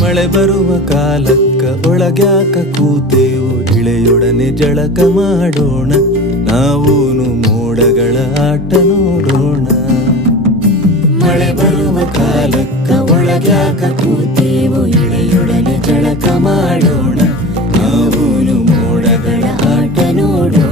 ಮಳೆ ಬರುವ ಕಾಲಕ್ಕ ಒಳಗ್ಯಾಕ ಕೂತೇವು, ಇಳೆಯೊಡನೆ ಜಳಕ ಮಾಡೋಣ, ನಾವೂನು ಮೋಡಗಳ ಆಟ ನೋಡೋಣ. ಮಳೆ ಬರುವ ಕಾಲಕ್ಕ ಒಳಗ್ಯಾಕ ಕೂತೇವು, ಇಳೆಯೊಡನೆ ಜಳಕ ಮಾಡೋಣ, ನಾವೂನು ಮೋಡಗಳ ಆಟ ನೋಡೋಣ.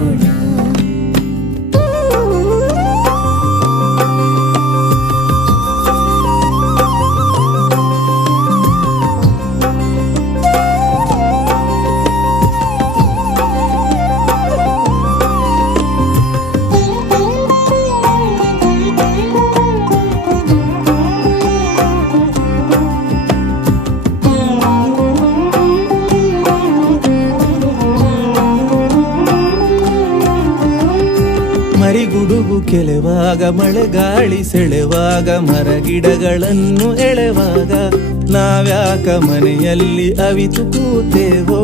ಮರಿಗುಡುಗು ಕೆಲೆವಾಗ, ಮಳೆಗಾಳಿ ಸೆಳೆವಾಗ, ಮರಗಿಡಗಳನ್ನು ಎಳೆವಾಗ, ನಾವ್ಯಾಕ ಮನೆಯಲ್ಲಿ ಅವಿತು ಕೂತೇವೋ.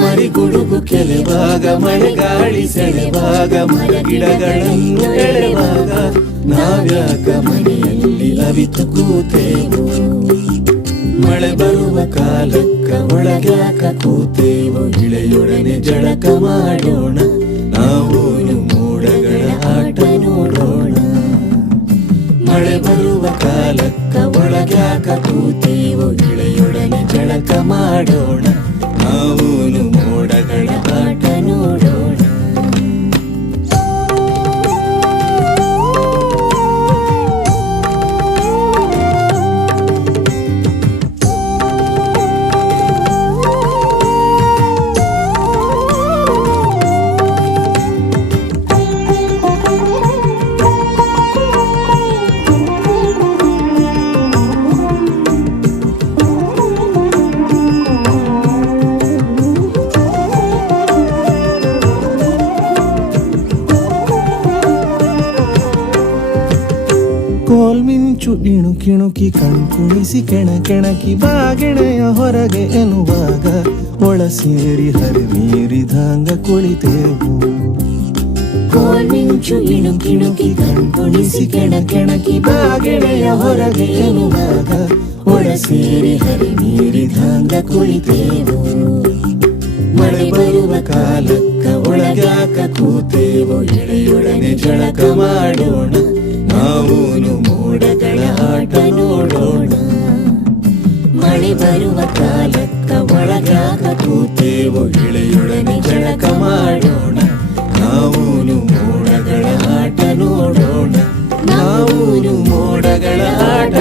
ಮರಿಗುಡುಗು ಕೆಲೆವಾಗ, ಮಳೆಗಾಳಿ ಸೆಳೆವಾಗ, ಮರಗಿಡಗಳನ್ನು ಎಳೆವಾಗ, ನಾವ್ಯಾಕ ಮನೆಯಲ್ಲಿ ಅವಿತು ಕೂತೇವು. ಮಳೆ ಬರುವ ಕಾಲಕ್ಕ ಒಳಗ್ಯಾಕ ಕೂತೇವು, ಇಳೆಯೊಡನೆ ಜಳಕ ಮಾಡೋಣ, ನಾವೂನು ಮೋಡಗಳ ಆಟ ನೋಡೋಣ. ಮಳೆ ಬರುವ ಕಾಲಕ್ಕ ಒಳಗ್ಯಾಕ ಕೂತೇವು, ಇಳೆಯೊಡನೆ ಜಳಕ ಮಾಡೋಣ, ನಾವೂನು ಮೋಡಗಳ ಆಟ ನೋಡೋಣ. ಕೋಲ್ಮಿಂಚು ಇಣುಕಿಣುಕಿ ಕಣ್ಕುಣಿಸಿ ಕೆಣಕೆಣಕಿ ಬಾಗೆಣೆಯ ಹೊರಗೆ ಎನ್ನುವಾಗ, ಒಳ ಸೇರಿ ಹರಿಮೀರಿದಂಗ ಕುಳಿತೇವು. ಕೋಲ್ಮಿಂಚು ಇಣುಕಿಣುಕಿ ಕಣ್ಕುಣಿಸಿ ಕೆಣಕೆಣಕಿ ಬಾಗೆಣೆಯ ಹೊರಗೆ ಎನ್ನುವಾಗ, ಒಳ ಸೇರಿ ಹರಿಮೀರಿದಂಗ ಕುಳಿತೇವು. ಮಳೆ ಬರುವ ಕಾಲಕ್ಕ ಒಳಗ್ಯಾಕ ಕೂತೇವು, ಇಳೆಯೊಡನೆ ಜಳಕ ಮಾಡೋಣ, ನಾವೂನು ಮೋಡಗಳ ಆಟ ನೋಡೋಣ. ಮಳೆ ಬರುವ ಕಾಲಕ್ಕ ಒಳಗ್ಯಾಕ ಕೂತೇವು, ಇಳೆಯೊಡನೆ ಜಳಕ ಮಾಡೋಣ, ನಾವೂನು ಮೋಡಗಳ ಆಟ ನೋಡೋಣ, ನಾವೂನು ಮೋಡಗಳ ಆಟ